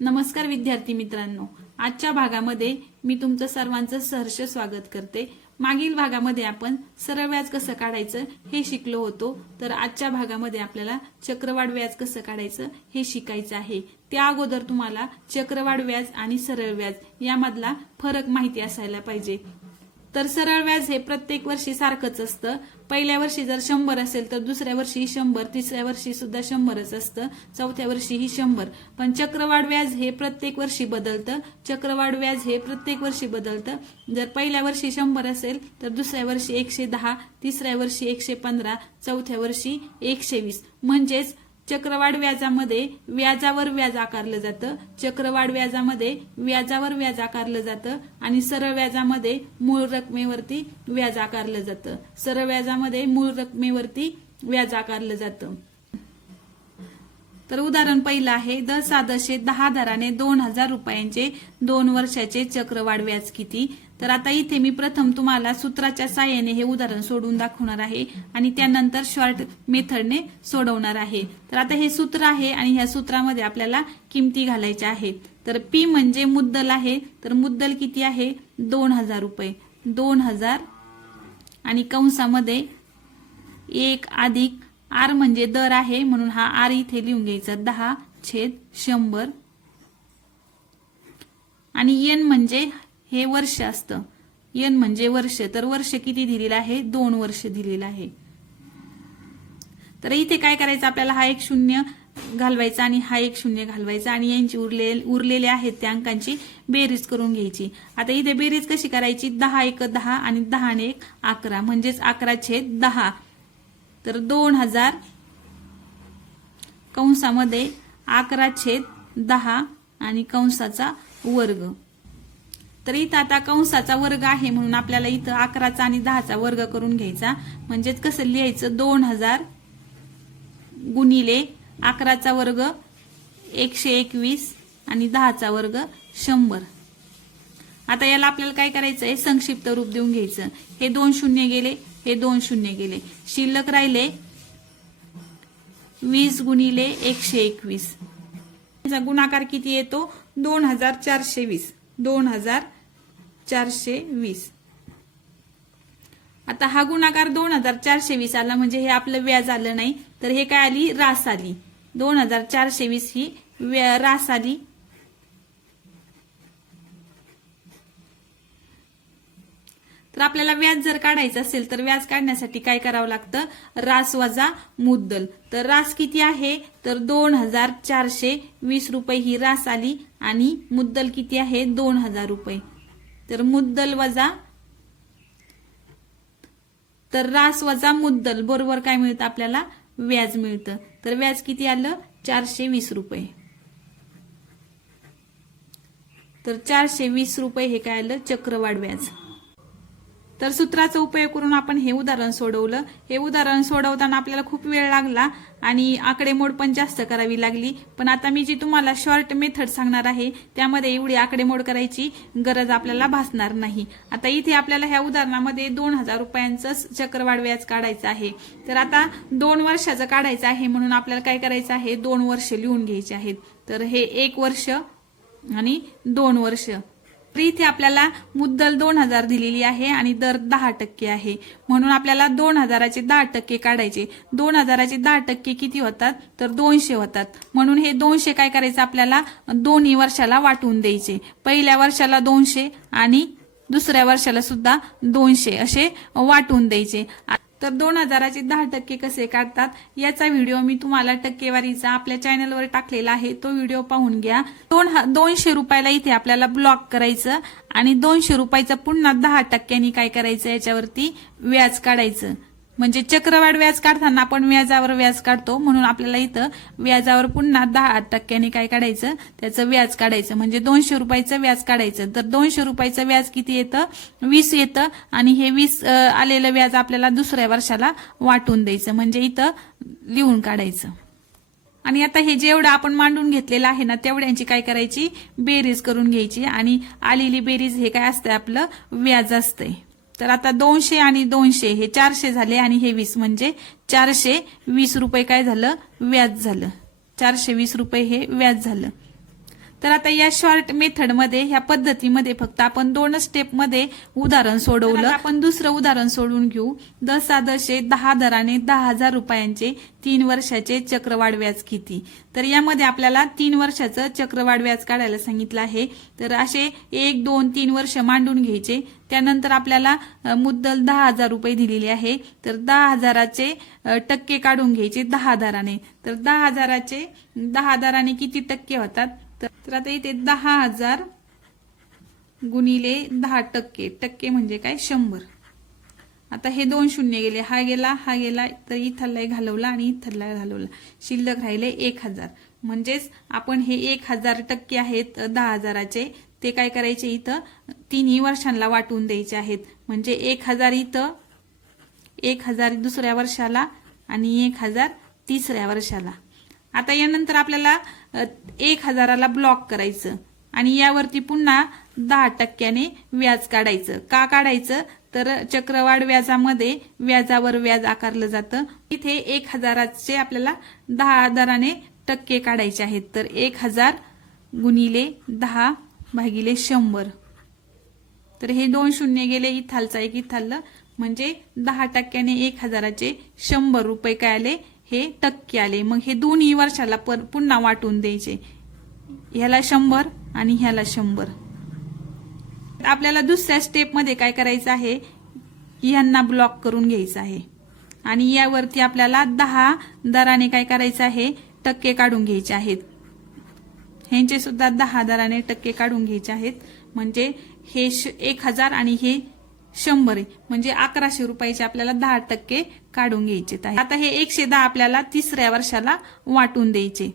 नमस्कार विद्यार्थी मित्रांनो. आजच्या भागामध्ये मी तुमचं सर्वांचं सहर्ष स्वागत करते. मागील भागामध्ये आपण सरळ व्याज कसं काढायचं हे शिकलो होतो. तर आजच्या भागामध्ये आपल्याला चक्रवाढ व्याज कसं काढायचं हे शिकायचं आहे. त्या अगोदर तुम्हाला चक्रवाढ व्याज आणि सरळ व्याज यामधला फरक माहिती असायला पाहिजे. तर सरळ व्याज हे प्रत्येक वर्षी सारखंच असतं. पहिल्या वर्षी जर शंभर असेल तर दुसऱ्या वर्षी शंभर तिसऱ्या वर्षी सुद्धा शंभरच असतं. चौथ्या वर्षी ही शंभर. पण चक्रवाढ व्याज हे प्रत्येक वर्षी बदलतं. चक्रवाढ व्याज हे प्रत्येक वर्षी बदलतं. जर पहिल्या वर्षी शंभर असेल तर दुसऱ्या वर्षी एकशे दहा तिसऱ्या वर्षी एकशे पंधरा चौथ्या वर्षी एकशे वीस. म्हणजेच चक्रवाढ व्याजामध्ये व्याजावर व्याज आकारलं जातं. चक्रवाढ व्याजामध्ये व्याजावर व्याज आकारलं जातं आणि सरळ व्याजामध्ये मूळ रकमेवरती व्याज आकारलं जातं. सरळ व्याजामध्ये मूळ रकमेवरती व्याज आकारलं जातं. तर उदाहरण पहिलं आहे दसा दशे दहा दराने दोन हजार रुपयांचे दोन वर्षाचे चक्रवाढ व्याज किती? तर आता इथे मी प्रथम तुम्हाला सूत्राच्या साह्याने हे उदाहरण सोडवून दाखवणार आहे आणि त्यानंतर शॉर्ट मेथडने सोडवणार आहे. तर आता हे सूत्र आहे आणि ह्या सूत्रामध्ये आपल्याला किमती घालायच्या आहेत. तर पी म्हणजे मुद्दल आहे तर मुद्दल किती आहे? दोन हजार रुपये. दोन हजार आणि कंसामध्ये एक अधिक आर म्हणजे दर आहे म्हणून हा आर इथे लिहून घ्यायचा. दहा छेद शंभर. आणि एन म्हणजे हे वर्ष असतं. एन म्हणजे वर्ष. तर वर्ष किती दिलेलं आहे? दोन वर्ष दिलेलं आहे. तर इथे काय करायचं? आपल्याला हा एक शून्य घालवायचा आणि हा एक शून्य घालवायचा आणि यांची उरले उरलेले आहेत त्या अंकांची बेरीज करून घ्यायची. आता इथे बेरीज कशी करायची? दहा एक दहा आणि दहा ने एक अकरा. म्हणजेच अकरा छेद दहा. तर दोन हजार कंसामध्ये अकरा छेद दहा आणि कंसाचा वर्ग. तर इथं आता कंसाचा वर्ग आहे म्हणून आपल्याला इथं अकराचा आणि दहाचा वर्ग करून घ्यायचा. म्हणजेच कसं लिहायचं? दोन हजार गुणिले अकराचा वर्ग एकशे एकवीस आणि दहाचा वर्ग शंभर. आता याला आपल्याला काय करायचं आहे संक्षिप्त रूप देऊन घ्यायचं. हे दोन शून्य गेले. हे दोन शून्य गेले. शिल्लक राहिले वीस गुणिले एकशे एकवीस. त्याचा गुणाकार किती येतो? दोन हजार चारशे वीस. दोन हजार चारशे वीस. आता हा गुणाकार दोन हजार चारशे वीस आला म्हणजे हे आपलं व्याज आलं नाही. तर हे काय आली? रास आली. दोन हजार चारशे वीस ही रास आली. तर आपल्याला व्याज जर काढायचं असेल तर व्याज काढण्यासाठी काय करावं लागतं? रास वजा मुद्दल. तर रास किती आहे? तर दोन हजार चारशे वीस रुपये ही रास आली आणि मुद्दल किती आहे? दोन हजार रुपये. तर मुद्दल वजा तर रास वजा मुद्दल बरोबर काय मिळतं आपल्याला? व्याज मिळतं. तर व्याज किती आलं? चारशे वीस रुपये. तर चारशे वीस रुपये हे काय आलं? चक्रवाढ व्याज. तर सूत्राचा उपयोग करून आपण हे उदाहरण सोडवलं. हे उदाहरण सोडवताना आपल्याला खूप वेळ लागला आणि आकडेमोड पण जास्त करावी लागली. पण आता मी जी तुम्हाला शॉर्ट मेथड सांगणार आहे त्यामध्ये एवढी आकडेमोड करायची गरज आपल्याला भासणार नाही. आता इथे आपल्याला ह्या उदाहरणामध्ये दोन हजार रुपयांचं चक्रवाढ व्याज काढायचं आहे. तर आता दोन वर्षाचं काढायचं आहे म्हणून आपल्याला काय करायचं आहे? दोन वर्ष लिहून घ्यायचे आहेत. तर हे एक वर्ष आणि दोन वर्ष. तर इथे आपल्याला मुद्दल दोन हजार दिलेली आहे आणि दर दहा टक्के आहे. म्हणून आपल्याला दोन हजाराचे दहा टक्के काढायचे. दोन हजाराचे दहा टक्के किती होतात? तर दोनशे होतात. म्हणून हे दोनशे काय करायचं? आपल्याला दोन्ही वर्षाला वाटून द्यायचे. पहिल्या वर्षाला दोनशे आणि दुसऱ्या वर्षाला सुद्धा दोनशे असे वाटून द्यायचे. तर दोन हजाराचे दहा टक्के कसे काढतात याचा व्हिडिओ मी तुम्हाला टक्केवारीचा आपल्या चॅनलवर टाकलेला आहे तो व्हिडिओ पाहून घ्या. दोन दोनशे रुपयाला इथे आपल्याला ब्लॉक करायचं आणि दोनशे रुपयाचं पुन्हा दहा टक्क्यांनी काय करायचं याच्यावरती व्याज काढायचं. म्हणजे चक्रवाढ व्याज काढताना आपण व्याजावर व्याज काढतो म्हणून आपल्याला इथं व्याजावर पुन्हा दहा टक्क्यांनी काय काढायचं? त्याचं व्याज काढायचं. म्हणजे दोनशे रुपयाचं व्याज काढायचं. तर दोनशे रुपयाचं व्याज किती येतं? वीस येतं. आणि हे वीस आलेलं व्याज आपल्याला दुसऱ्या वर्षाला वाटून द्यायचं. म्हणजे इथं लिहून काढायचं. आणि आता हे जेवढं आपण मांडून घेतलेलं आहे ना तेवढ्यांची काय करायची? बेरीज करून घ्यायची. आणि आलेली बेरीज हे काय असतंय? आपलं व्याज असतंय. तर आता दोनशे आणि दोनशे हे चारशे झाले आणि हे वीस म्हणजे चारशे वीस रुपये काय झालं? व्याज झालं. चारशे वीस रुपये हे व्याज झालं. तर आता या शॉर्ट मेथडमध्ये ह्या पद्धतीमध्ये फक्त आपण दोनच स्टेपमध्ये उदाहरण सोडवलं. आपण दुसरं उदाहरण सोडून घेऊ. दसा दशे दहा दराने दहा हजार रुपयांचे तीन वर्षाचे चक्रवाढ व्याज किती? तर यामध्ये आपल्याला तीन वर्षाचं चक्रवाढ व्याज काढायला सांगितलं आहे. तर असे एक दोन तीन वर्ष मांडून घ्यायचे. त्यानंतर आपल्याला मुद्दल दहा हजार रुपये दिलेली आहे. तर दहा हजाराचे टक्के काढून घ्यायचे दहा दराने. तर दहा हजाराचे दहा दराने किती टक्के होतात? तर आता इथे दहा हजार गुणिले दहा टक्के. टक्के म्हणजे काय? शंभर. आता हे दोन शून्य गेले. हा गेला हा गेला तर इथला घालवला आणि इथला घालवला. शिल्लक राहिले एक हजार. म्हणजेच आपण हे एक हजार टक्के आहेत दहा हजाराचे ते काय करायचे इथं? तिन्ही वर्षांना वाटून द्यायचे आहेत. म्हणजे एक हजार इथं एक हजार दुसऱ्या वर्षाला आणि एक हजार तिसऱ्या वर्षाला. आता यानंतर आपल्याला एक हजाराला ब्लॉक करायचं. आणि यावरती पुन्हा दहा टक्क्याने व्याज काढायचं. का काढायचं? तर चक्रवाढ व्याजामध्ये व्याजावर व्याज आकारलं जातं. इथे एक हजाराचे आपल्याला दहा दराने टक्के काढायचे आहेत. तर एक हजार गुणिले दहा भागिले शंभर. तर हे दोन शून्य गेले. इथालचा एक इथाललं. म्हणजे दहा टक्क्याने एक हजाराचे शंभर रुपये काय आले? हे टक्के आले. मग हे दोन्ही वर्षाला पर पुन्हा वाटून द्यायचे. ह्याला शंभर आणि ह्याला शंभर. आपल्याला दुसऱ्या स्टेपमध्ये काय करायचं आहे? ह्यांना ब्लॉक करून घ्यायचं आहे. आणि यावरती आपल्याला दहा दराने काय करायचं आहे? टक्के काढून घ्यायचे आहेत. ह्यांचे सुद्धा दहा दराने टक्के काढून घ्यायचे आहेत. म्हणजे हे श- एक हजार आणि हे शंभर आहे म्हणजे अकराशे रुपयाचे आपल्याला दहा टक्के काढून घ्यायचे आहे आता हे एकशे दहा आपल्याला तिसऱ्या वर्षाला वाटून द्यायचे.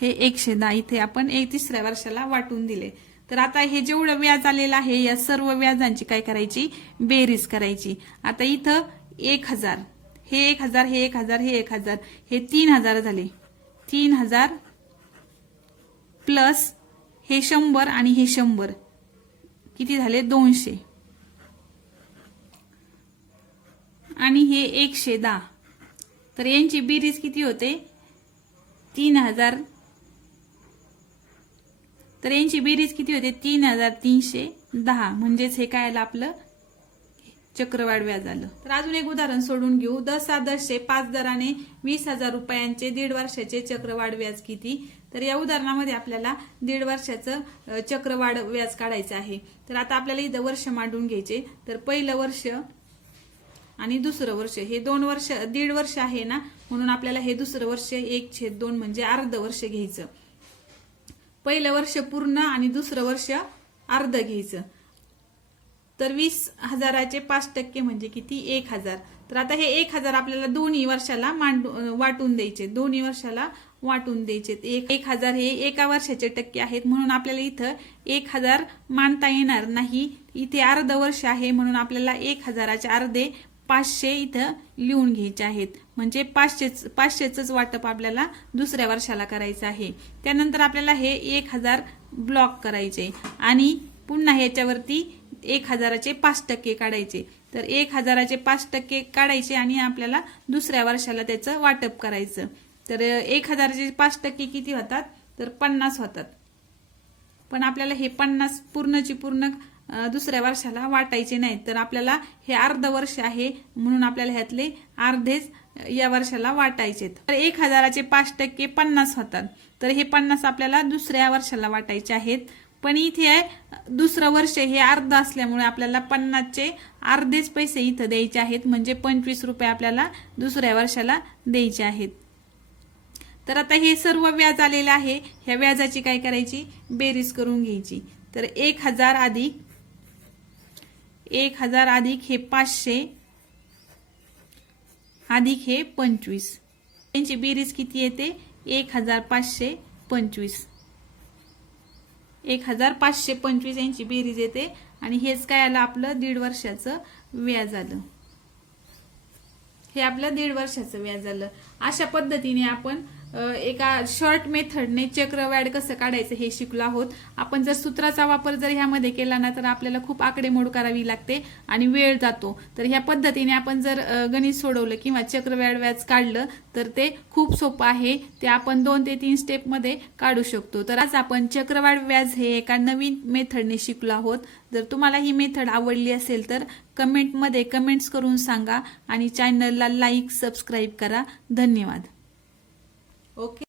हे एकशे दहा इथे आपण एक तिसऱ्या वर्षाला वाटून दिले. तर आता हे जेवढं व्याज आलेलं आहे या सर्व व्याजांची काय करायची? बेरीज करायची. आता इथं एक हजार. हे एक हजार हे एक हजार हे एक हजार. हे तीन हजार झाले. तीन हजार प्लस हे शंभर आणि हे शंभर. किती झाले? दोनशे. आणि हे एकशे दहा. तर यांची बेरीज किती होते? तीन हजार. तर यांची बेरीज किती होते? तीन हजार तीनशे दहा. म्हणजेच हे काय आलं आपलं? चक्रवाढ व्याज आलं तर अजून एक उदाहरण सोडून घेऊ. दस दशे पाच दराने वीस हजार रुपयांचे दीड वर्षाचे चक्रवाढ व्याज किती? तर या उदाहरणामध्ये आपल्याला दीड वर्षाचं चक्रवाढ व्याज काढायचं आहे. तर आता आपल्याला इथं वर्ष मांडून घ्यायचे. तर पहिलं वर्ष आणि दुसरं वर्ष. हे दोन वर्ष दीड वर्ष आहे ना? म्हणून आपल्याला हे दुसरं वर्ष एक छेद दोन म्हणजे अर्ध वर्ष घ्यायचं. पहिलं वर्ष पूर्ण आणि दुसरं वर्ष अर्ध घ्यायचं. तर वीस हजाराचे पाच टक्के म्हणजे किती? एक हजार. तर आता हे एक हजार आपल्याला दोन्ही वर्षाला मांडू वाटून द्यायचे. दोन्ही वर्षाला वाटून द्यायचे. एक एक हजार हे एका वर्षाचे टक्के आहेत म्हणून आपल्याला इथं एक हजार मांडता येणार नाही. इथे अर्ध वर्ष आहे म्हणून आपल्याला एक हजाराचे अर्धे पाचशे इथं लिहून घ्यायचे आहेत. म्हणजे पाचशेच पाचशेच वाटप आपल्याला दुसऱ्या वर्षाला करायचं आहे. त्यानंतर आपल्याला हे एक हजार ब्लॉक करायचे. आणि पुन्हा ह्याच्यावरती एक हजाराचे पाच टक्के काढायचे. तर एक हजाराचे पाच टक्के काढायचे आणि आपल्याला दुसऱ्या वर्षाला त्याचं वाटप करायचं. तर एक हजाराचे पाच टक्के किती होतात? तर पन्नास होतात. पण आपल्याला हे पन्नास पूर्णची पूर्ण दुसऱ्या वर्षाला वाटायचे नाहीत. तर आपल्याला हे अर्ध वर्ष आहे म्हणून आपल्याला ह्यातले अर्धेच या वर्षाला वाटायचे तर एक हजाराचे पाच टक्के पन्नास होतात. तर हे पन्नास आपल्याला दुसऱ्या वर्षाला वाटायचे आहेत. पण इथे दुसरं वर्ष हे अर्ध असल्यामुळे आपल्याला पन्नासचे अर्धेच पैसे इथं द्यायचे आहेत. म्हणजे पंचवीस रुपये आपल्याला दुसऱ्या वर्षाला द्यायचे आहेत. तर आता हे सर्व व्याज आलेलं आहे. ह्या व्याजाची काय करायची? बेरीज करून घ्यायची. तर एक हजार अधिक एक हजार अधिक हे पाचशे अधिक हे पंचवीस. त्यांची बेरीज किती येते? एक हजार पाचशे पंचवीस. एक हजार पाचशे पंचवीस यांची बेरीज येते आणि हेच काय आलं आपलं दीड वर्षाचं व्याज आलं. हे आपलं दीड वर्षाचं व्याज आलं. अशा पद्धतीने आपण एका शॉर्ट मेथडने चक्रवाढ कसं काढायचं हे शिकलो आहोत. आपण जर सूत्राचा वापर जर ह्यामध्ये केला ना तर आपल्याला खूप आकडेमोड करावी लागते आणि वेळ जातो. तर ह्या पद्धतीने आपण जर गणित सोडवलं किंवा चक्रवाढ व्याज काढलं तर ते खूप सोपं आहे. ते आपण दोन ते तीन स्टेपमध्ये काढू शकतो. तर आज आपण चक्रवाढ व्याज हे एका नवीन मेथडने शिकलो आहोत. जर तुम्हाला ही मेथड आवडली असेल तर कमेंटमध्ये कमेंट्स करून सांगा आणि चॅनलला लाईक सबस्क्राईब करा. धन्यवाद. okay